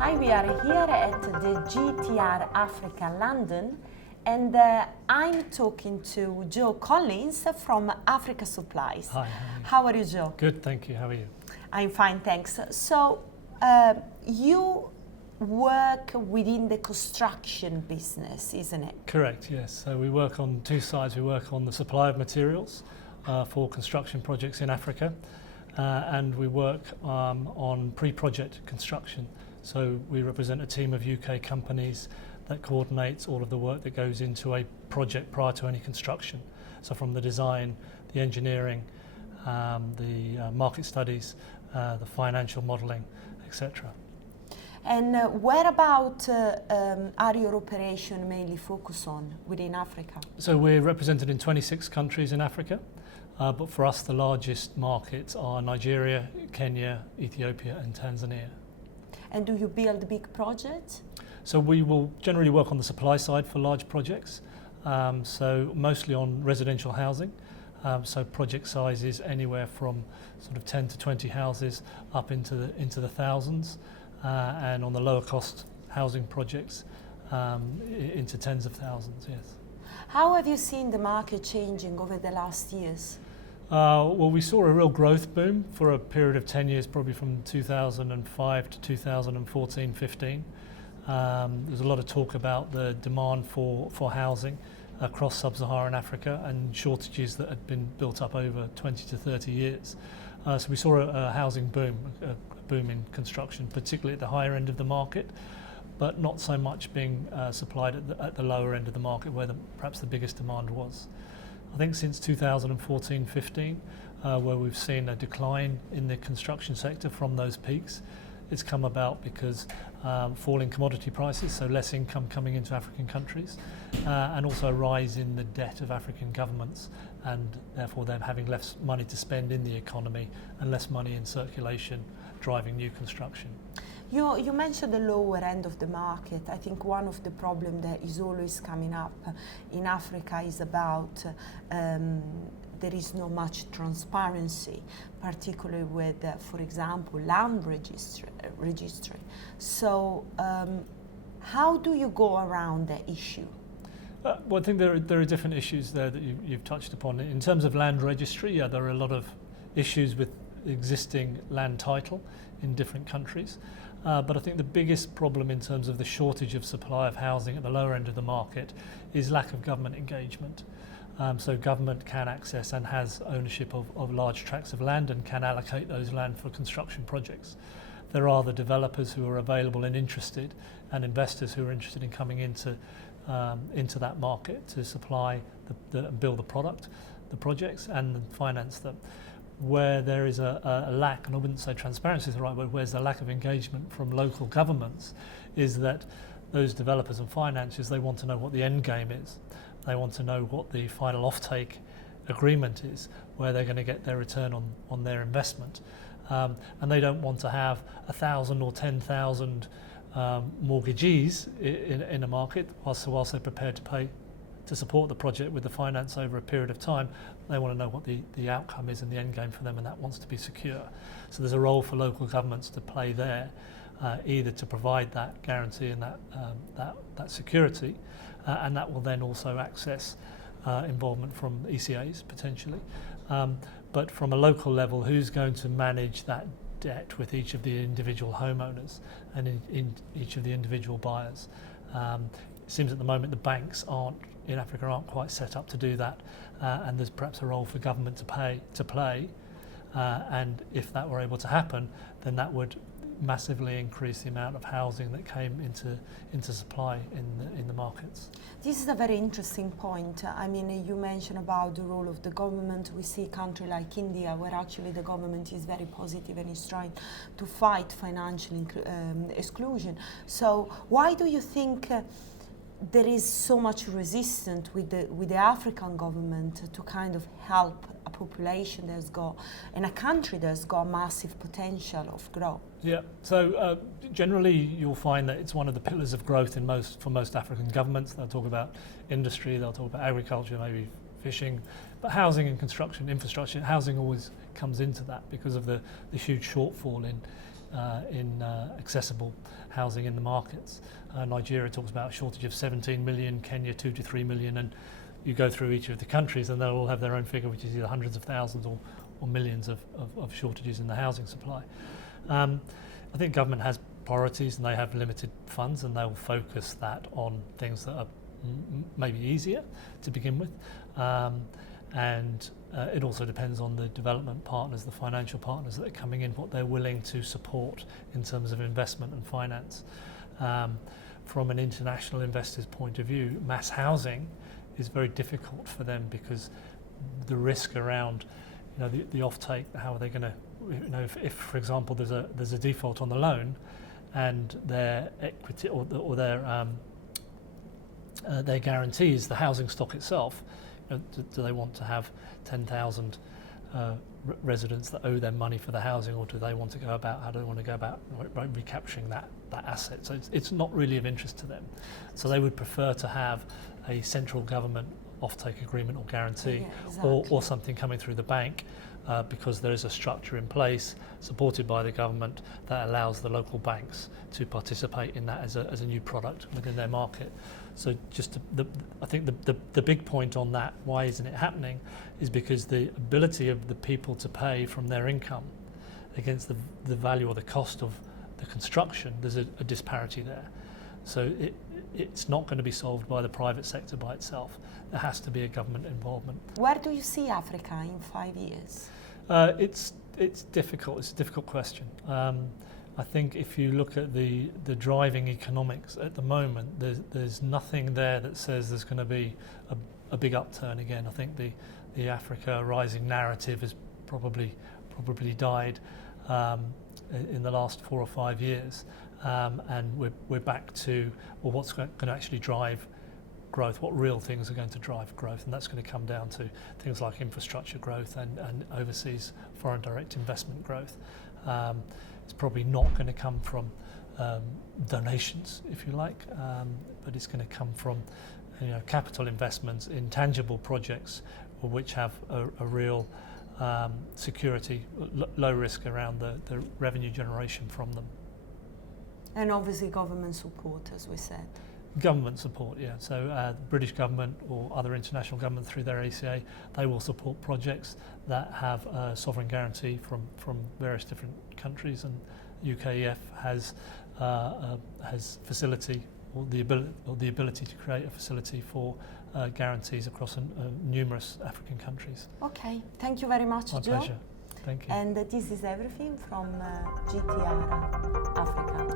Hi, we are here at the GTR Africa London, and I'm talking to Joe Collins from Africa Supplies. Hi. How are you, Joe? Good, thank you. How are you? I'm fine, thanks. So, you work within the construction business, isn't it? Correct, yes. So we work on two sides. We work on the supply of materials for construction projects in Africa, and we work on pre-project construction. So we represent a team of UK companies that coordinates all of the work that goes into a project prior to any construction. So from the design, the engineering, the market studies, the financial modelling, etc. And whereabout are your operations mainly focused on within Africa? So we're represented in 26 countries in Africa, but for us the largest markets are Nigeria, Kenya, Ethiopia and Tanzania. And do you build big projects? So we will generally work on the supply side for large projects, so mostly on residential housing. So project sizes anywhere from sort of 10 to 20 houses up into the thousands, and on the lower cost housing projects into tens of thousands, yes. How have you seen the market changing over the last years? Well, we saw a real growth boom for a period of 10 years, probably from 2005 to 2014-15. There's a lot of talk about the demand for housing across sub-Saharan Africa and shortages that had been built up over 20 to 30 years. So we saw a housing boom, a boom in construction, particularly at the higher end of the market, but not so much being supplied at the lower end of the market where perhaps the biggest demand was. I think since 2014-15, where we've seen a decline in the construction sector from those peaks, it's come about because falling commodity prices, so less income coming into African countries, and also a rise in the debt of African governments, and therefore them having less money to spend in the economy and less money in circulation, driving new construction. You mentioned the lower end of the market. I think one of the problems that is always coming up in Africa is about there is not much transparency, particularly with, for example, land registry. So how do you go around the issue? Well, I think there are different issues there that you've touched upon. In terms of land registry, yeah, there are a lot of issues with existing land title in different countries. But I think the biggest problem in terms of the shortage of supply of housing at the lower end of the market is lack of government engagement. So government can access and has ownership of large tracts of land and can allocate those land for construction projects. There are the developers who are available and interested, and investors who are interested in coming into that market to supply, build the product, the projects, and finance them. Where there is a lack, and I wouldn't say transparency is the right word, where's the lack of engagement from local governments, is that those developers and financiers, they want to know what the end game is. They want to know what the final offtake agreement is, where they're going to get their return on their investment. And they don't want to have 1,000 or 10,000 mortgagees in a market whilst they're prepared to pay to support the project with the finance over a period of time. They want to know what the outcome is and the end game for them, and that wants to be secure. So there's a role for local governments to play there, either to provide that guarantee and that security, and that will then also access involvement from ECAs potentially. But from a local level, who's going to manage that debt with each of the individual homeowners and in each of the individual buyers? It seems at the moment the banks in Africa aren't quite set up to do that, and there's perhaps a role for government to play, and if that were able to happen, then that would massively increase the amount of housing that came into supply in the markets. This is a very interesting point. I mean, you mentioned about the role of the government. We see a country like India where actually the government is very positive and is trying to fight financial exclusion. So why do you think there is so much resistance with the African government to kind of help a population that's got, in a country that's got massive potential of growth? Yeah, so generally you'll find that it's one of the pillars of growth for most African governments. They'll talk about industry, they'll talk about agriculture, maybe fishing, but housing and construction, infrastructure, housing always comes into that because of the huge shortfall in accessible housing in the markets. Nigeria talks about a shortage of 17 million, Kenya 2 to 3 million, and you go through each of the countries and they'll all have their own figure, which is either hundreds of thousands or millions of shortages in the housing supply. I think government has priorities and they have limited funds, and they'll focus that on things that are maybe easier to begin with. It also depends on the development partners, the financial partners that are coming in, what they're willing to support in terms of investment and finance. From an international investor's point of view, mass housing is very difficult for them because the risk around, the offtake, how are they going to, if for example there's a default on the loan and their equity or their guarantees the housing stock itself, do they want to have 10,000 residents that owe them money for the housing, or how do they want to go about recapturing that asset? So it's not really of interest to them. So they would prefer to have a central government offtake agreement or guarantee, or something coming through the bank, because there is a structure in place supported by the government that allows the local banks to participate in that as a new product within their market. So I think the big point on that, why isn't it happening, is because the ability of the people to pay from their income against the value or the cost of the construction, there's a disparity there. So it's not going to be solved by the private sector by itself. There has to be a government involvement. Where do you see Africa in 5 years? It's difficult. It's a difficult question. I think if you look at the driving economics at the moment, there's nothing there that says there's going to be a big upturn again. I think the Africa rising narrative has probably died in the last 4 or 5 years, and we're back to what's going to actually drive growth, what real things are going to drive growth, and that's going to come down to things like infrastructure growth and overseas foreign direct investment growth. It's probably not going to come from donations, if you like, but it's going to come from capital investments in tangible projects which have a real security, low risk around the revenue generation from them. And obviously government support, as we said. Government support, yeah. So the British government or other international government through their ACA, they will support projects that have a sovereign guarantee from various different countries, and UKEF has facility or the ability to create a facility for guarantees across numerous African countries. Okay, thank you very much, My Joe. pleasure. Thank you. And this is everything from GTR Africa.